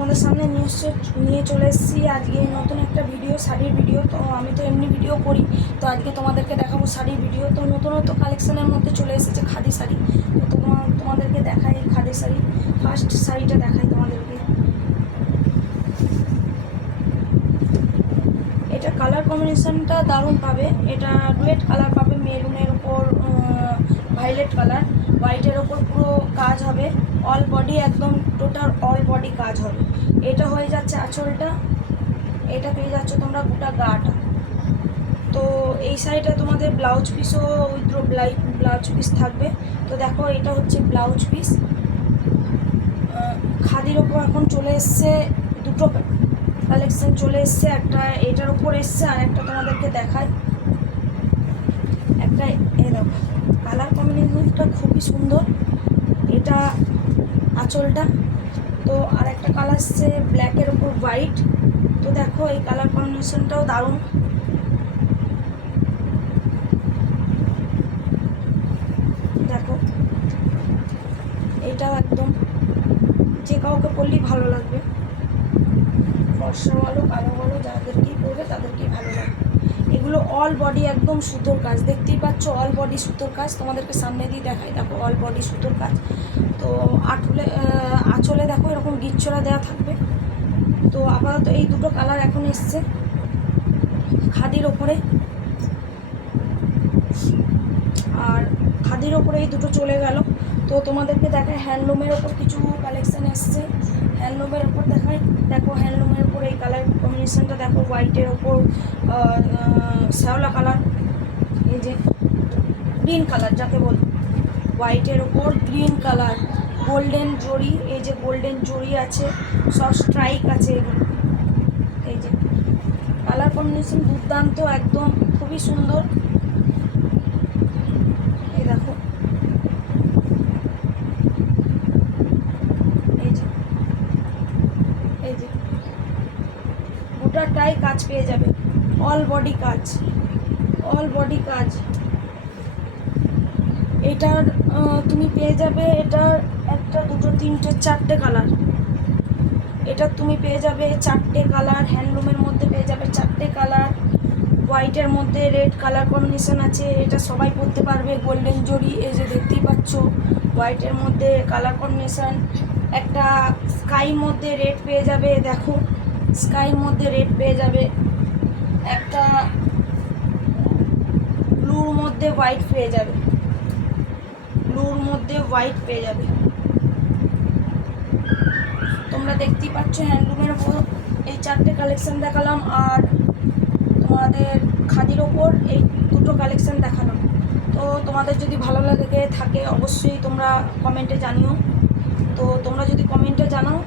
তোমাদের সামনে এসছে- নিয়ে চলে এসেছি। আজকে নতুন একটা ভিডিও শাড়ির ভিডিও তো আমি তো এমনি ভিডিও করি। তো আজকে তোমাদেরকে দেখাবো শাড়ির ভিডিও তো নতুন নতুন কালেকশনের মধ্যে চলে এসেছে খাদি শাড়ি। তো তোমার তোমাদেরকে দেখাই এই খাদি শাড়ি। ফার্স্ট শাড়িটা দেখাই তোমাদেরকে। এটা কালার কম্বিনেশনটা দারুণ পাবে। এটা ডুয়েট কালার পাবে মেরুনের ওপর ভাইলেট কালার হোয়াইটের ওপর পুরো কাজ হবে। অল বডি একদম টোটাল অল বডি কাজ হবে। এটা হয়ে যাচ্ছে আঁচলটা। এটা পেয়ে যাচ্ছ তোমরা গোটা গাটা। তো এই সাইডে তোমাদের ব্লাউজ পিসও উইথ্রো ব্লাউজ পিস থাকবে। তো দেখো, এটা হচ্ছে ব্লাউজ পিস খাদির ওপর এখন চলে এসছে দুটো কালেকশন চলে এসছে একটা, এটার ওপর এসছে আর একটা তোমাদেরকে দেখায়। একটা এ দেখো। কালার কম্বিনেশনটা খুবই সুন্দর। এটা আঁচলটা। তো আর একটা কালার এসছে ব্ল্যাকের ওপর হোয়াইট তো দেখো এই কালার কম্বিনেশনটাও দারুণ। দেখো, এটাও একদম। যে কাউকে পরলেই ভালো লাগবে। ফর্সা কালো বলো যাদেরকেই পরবে তাদেরকেই ভালো লাগবে। এগুলো অল বডি একদম সুতোর কাজ। দেখতেই পাচ্ছ অল বডি সুতোর কাজ তোমাদেরকে সামনে দিয়ে দেখাই। দেখো অল বডি সুতোর কাজ। তো আটলে আঁচলে দেখো এরকম গিচ্ছরা দেওয়া থাকবে। তো আপাতত এই দুটো কালার এখন এসছে খাদির ওপরে। আর খাদির ওপরে এই দুটো চলে গেল। তো তোমাদেরকে দেখায় হ্যান্ডলুমের ওপর কিছু কালেকশান এসছে। হ্যান্ডলুমের ওপর দেখায় দেখো কালার কম্বিনেশনটা দেখো হোয়াইটের ওপর শ্যাওলা কালার এই যে গ্রিন কালার যাকে বল। হোয়াইটের ওপর গ্রিন কালার গোল্ডেন জড়ি এই যে গোল্ডেন জড়ি আছে, সব স্ট্রাইক আছে এই যে। কালার কম্বিনেশন দুর্দান্ত, একদম খুবই সুন্দর এই দেখো এই যে এই যে গোটাটাই কাজ পেয়ে যাবে। অল বডি কাজ। অল বডি কাজ। এটার তুমি পেয়ে যাবে এটার একটা দুটো, তিনটে, চারটে কালার এটা তুমি পেয়ে যাবে চারটে কালার হ্যান্ডলুমের মধ্যে পেয়ে যাবে চারটে কালার হোয়াইটের মধ্যে রেড কালার কম্বিনেশন আছে, এটা সবাই পরতে পারবে গোল্ডেন জরি, এই যে দেখতেই পাচ্ছ হোয়াইটের মধ্যে কালার কম্বিনেশন একটা স্কাই মধ্যে রেড পেয়ে যাবে, দেখো। স্কাইর মধ্যে রেড পেয়ে যাবে। একটা ব্লুর মধ্যে হোয়াইট পেয়ে যাবে। ব্লুর মধ্যে হোয়াইট পেয়ে যাবে। তোমরা দেখতেই পাচ্ছ হ্যান্ডলুমের ওপর এই চারটে কালেকশান দেখালাম আর তোমাদের খাদির ওপর এই দুটো কালেকশান দেখালাম। তো তোমাদের যদি ভালো লাগে, থাকে অবশ্যই তোমরা কমেন্টে জানিও। তো তোমরা যদি কমেন্টে জানাও